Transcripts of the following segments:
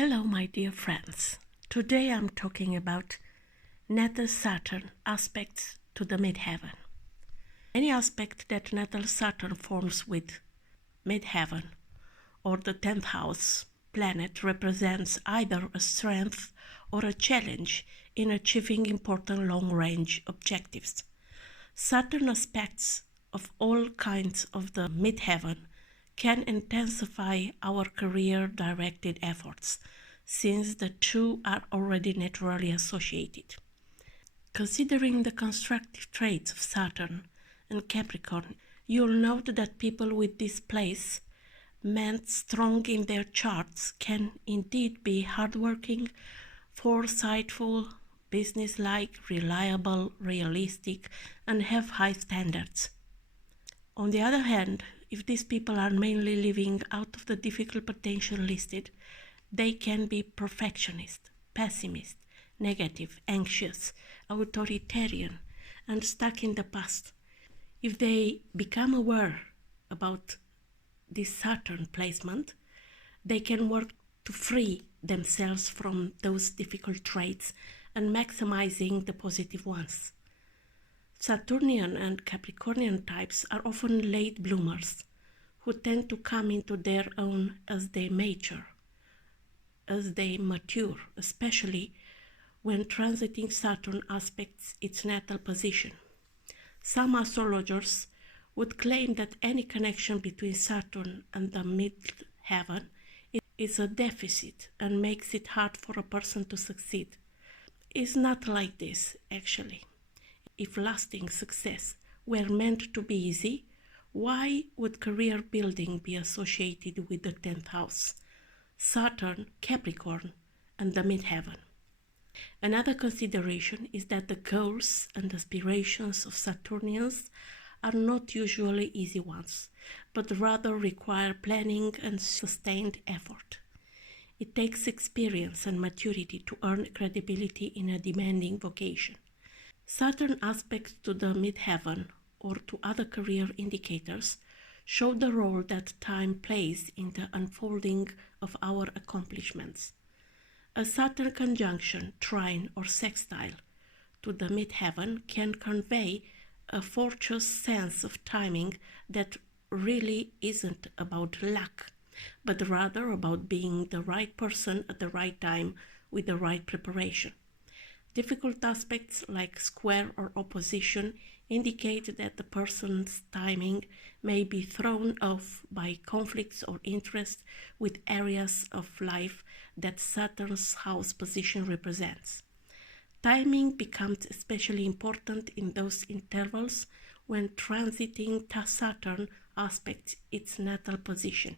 Hello, my dear friends. Today I'm talking about Natal Saturn aspects to the Midheaven. Any aspect that Natal Saturn forms with Midheaven or the 10th house planet represents either a strength or a challenge in achieving important long-range objectives. Saturn aspects of all kinds of the Midheaven can intensify our career-directed efforts, since the two are already naturally associated. Considering the constructive traits of Saturn and Capricorn, you'll note that people with this place, meant strong in their charts, can indeed be hardworking, foresightful, businesslike, reliable, realistic, and have high standards. On the other hand, if these people are mainly living out of the difficult potential listed, they can be perfectionist, pessimist, negative, anxious, authoritarian, and stuck in the past. If they become aware about this Saturn placement, they can work to free themselves from those difficult traits and maximizing the positive ones. Saturnian and Capricornian types are often late bloomers who tend to come into their own as they mature, especially when transiting Saturn aspects its natal position. Some astrologers would claim that any connection between Saturn and the Midheaven is a deficit and makes it hard for a person to succeed. It's not like this, actually. If lasting success were meant to be easy, why would career building be associated with the 10th house, Saturn, Capricorn, and the Midheaven? Another consideration is that the goals and aspirations of Saturnians are not usually easy ones, but rather require planning and sustained effort. It takes experience and maturity to earn credibility in a demanding vocation. Saturn aspects to the Midheaven or to other career indicators show the role that time plays in the unfolding of our accomplishments. A Saturn conjunction, trine, or sextile to the Midheaven can convey a fortuitous sense of timing that really isn't about luck, but rather about being the right person at the right time with the right preparation. Difficult aspects like square or opposition indicate that the person's timing may be thrown off by conflicts or interest with areas of life that Saturn's house position represents. Timing becomes especially important in those intervals when transiting Saturn aspects its natal position.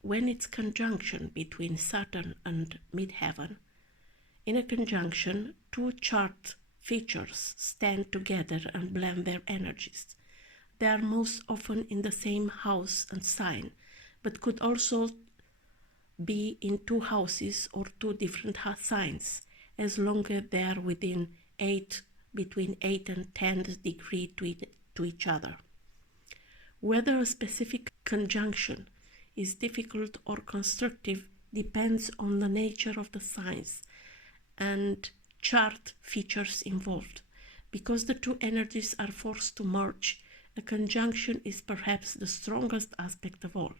When its conjunction between Saturn and Midheaven, in a conjunction, two chart features stand together and blend their energies. They are most often in the same house and sign, but could also be in two houses or two different signs, as long as they are within between 8 and 10 degrees to each other. Whether a specific conjunction is difficult or constructive depends on the nature of the signs and chart features involved. Because the two energies are forced to merge, a conjunction is perhaps the strongest aspect of all.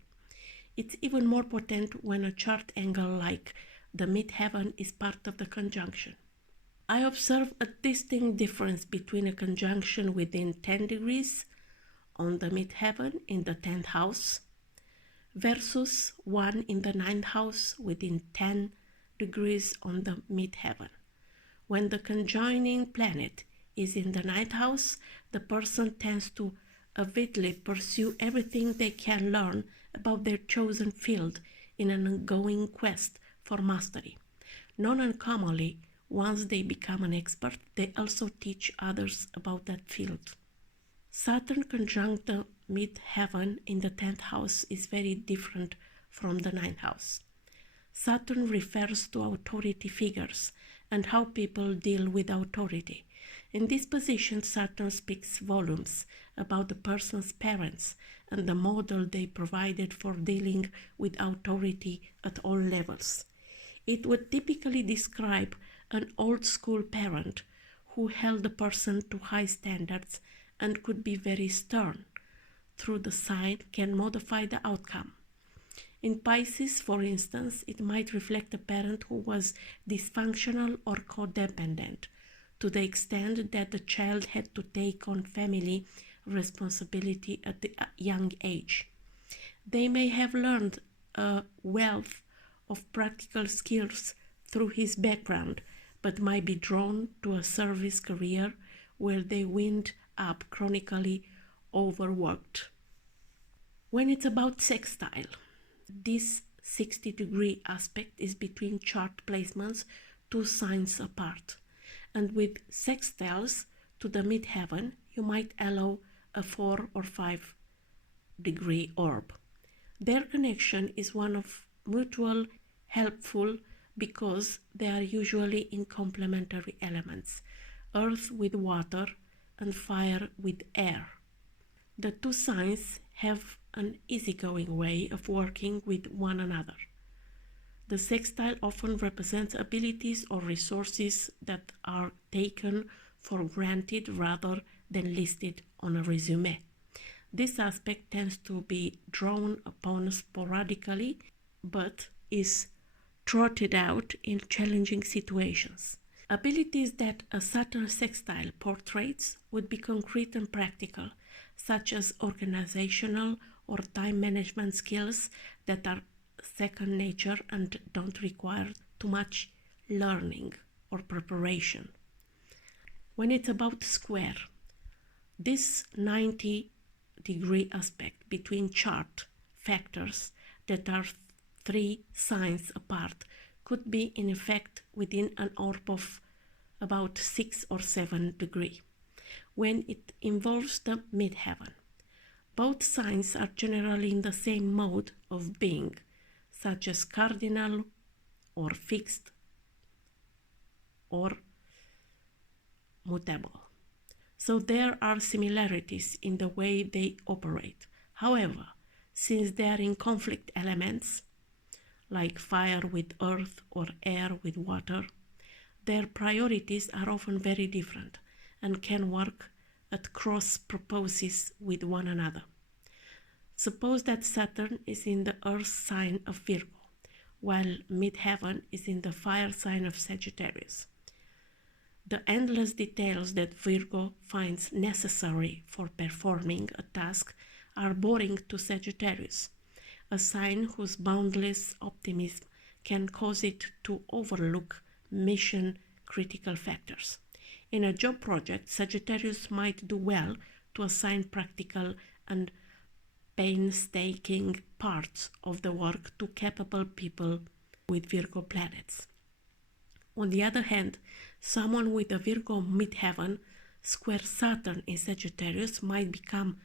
It's even more potent when a chart angle like the Midheaven is part of the conjunction. I observe a distinct difference between a conjunction within 10 degrees on the Midheaven in the 10th house versus one in the 9th house within 10 degrees on the Midheaven. When the conjoining planet is in the 9th house, the person tends to avidly pursue everything they can learn about their chosen field in an ongoing quest for mastery. Not uncommonly, once they become an expert, they also teach others about that field. Saturn conjunct the Midheaven in the 10th house is very different from the 9th house. Saturn refers to authority figures and how people deal with authority. In this position, Saturn speaks volumes about the person's parents and the model they provided for dealing with authority at all levels. It would typically describe an old-school parent who held the person to high standards and could be very stern. Through the sign can modify the outcome. In Pisces, for instance, it might reflect a parent who was dysfunctional or codependent, to the extent that the child had to take on family responsibility at a young age. They may have learned a wealth of practical skills through his background, but might be drawn to a service career where they wind up chronically overworked. When it's about sextile, this 60-degree aspect is between chart placements 2 signs apart, and with sextiles to the midheaven, you might allow a 4 or 5 degree orb. Their connection is one of mutual helpful because they are usually in complementary elements, earth with water and fire with air. The 2 signs have an easygoing way of working with one another. The sextile often represents abilities or resources that are taken for granted rather than listed on a resume. This aspect tends to be drawn upon sporadically, but is trotted out in challenging situations. Abilities that a Saturn sextile portrays would be concrete and practical, such as organizational or time management skills that are second nature and don't require too much learning or preparation. When it's about square, this 90-degree aspect between chart factors that are 3 signs apart could be in effect within an orb of about 6 or 7 degrees when it involves the midheaven. Both signs are generally in the same mode of being, such as cardinal or fixed or mutable. So there are similarities in the way they operate. However, since they are in conflict elements, like fire with earth or air with water, their priorities are often very different and can work at cross purposes with one another. Suppose that Saturn is in the earth sign of Virgo, while midheaven is in the fire sign of Sagittarius. The endless details that Virgo finds necessary for performing a task are boring to Sagittarius, a sign whose boundless optimism can cause it to overlook mission-critical factors. In a job project, Sagittarius might do well to assign practical and painstaking parts of the work to capable people with Virgo planets. On the other hand, someone with a Virgo midheaven square Saturn in Sagittarius might become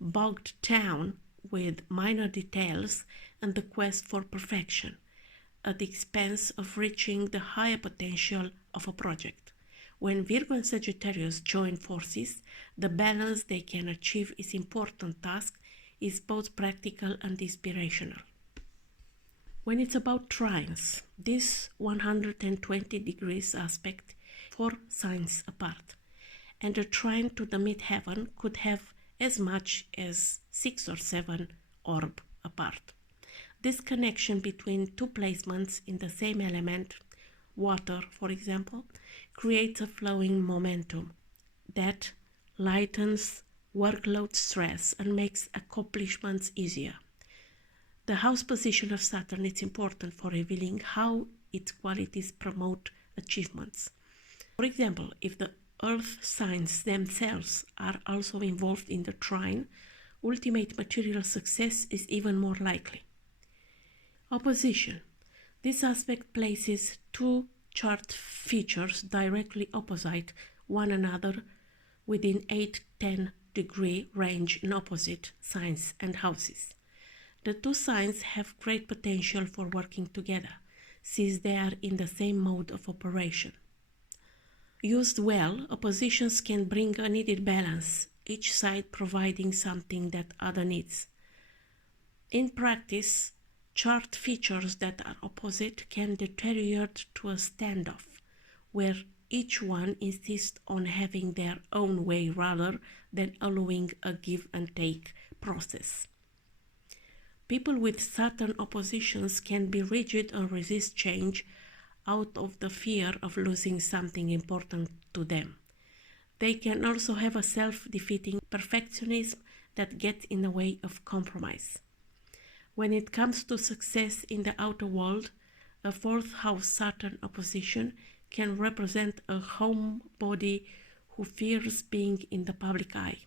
bogged down with minor details and the quest for perfection, at the expense of reaching the higher potential of a project. When Virgo and Sagittarius join forces, the balance they can achieve is important task is both practical and inspirational. When it's about trines, this 120 degrees aspect 4 signs apart, and a trine to the midheaven could have as much as 6 or 7 orb apart. This connection between 2 placements in the same element, water for example, creates a flowing momentum that lightens workload stress and makes accomplishments easier. The house position of Saturn is important for revealing how its qualities promote achievements. For example, if the earth signs themselves are also involved in the trine, ultimate material success is even more likely. Opposition. This aspect places 2 chart features directly opposite one another within 8-10 degree range in opposite signs and houses. The 2 signs have great potential for working together, since they are in the same mode of operation. Used well, oppositions can bring a needed balance, each side providing something that other needs. In practice, Chart features that are opposite can deteriorate to a standoff, where each one insists on having their own way rather than allowing a give and take process. People with Saturn oppositions can be rigid and resist change out of the fear of losing something important to them. They can also have a self-defeating perfectionism that gets in the way of compromise. When it comes to success in the outer world, a fourth house Saturn opposition can represent a homebody who fears being in the public eye.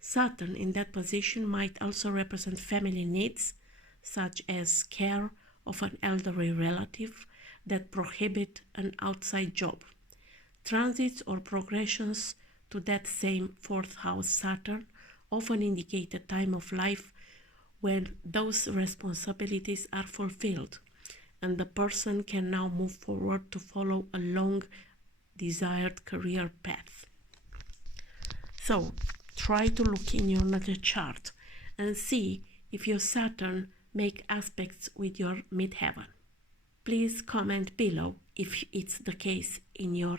Saturn in that position might also represent family needs, such as care of an elderly relative that prohibit an outside job. Transits or progressions to that same fourth house Saturn often indicate a time of life when those responsibilities are fulfilled and the person can now move forward to follow a long desired career path. So try to look in your natal chart and see if your Saturn make aspects with your midheaven. Please comment below if it's the case in your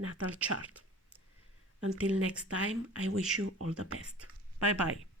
natal chart. Until next time, I wish you all the best. Bye bye.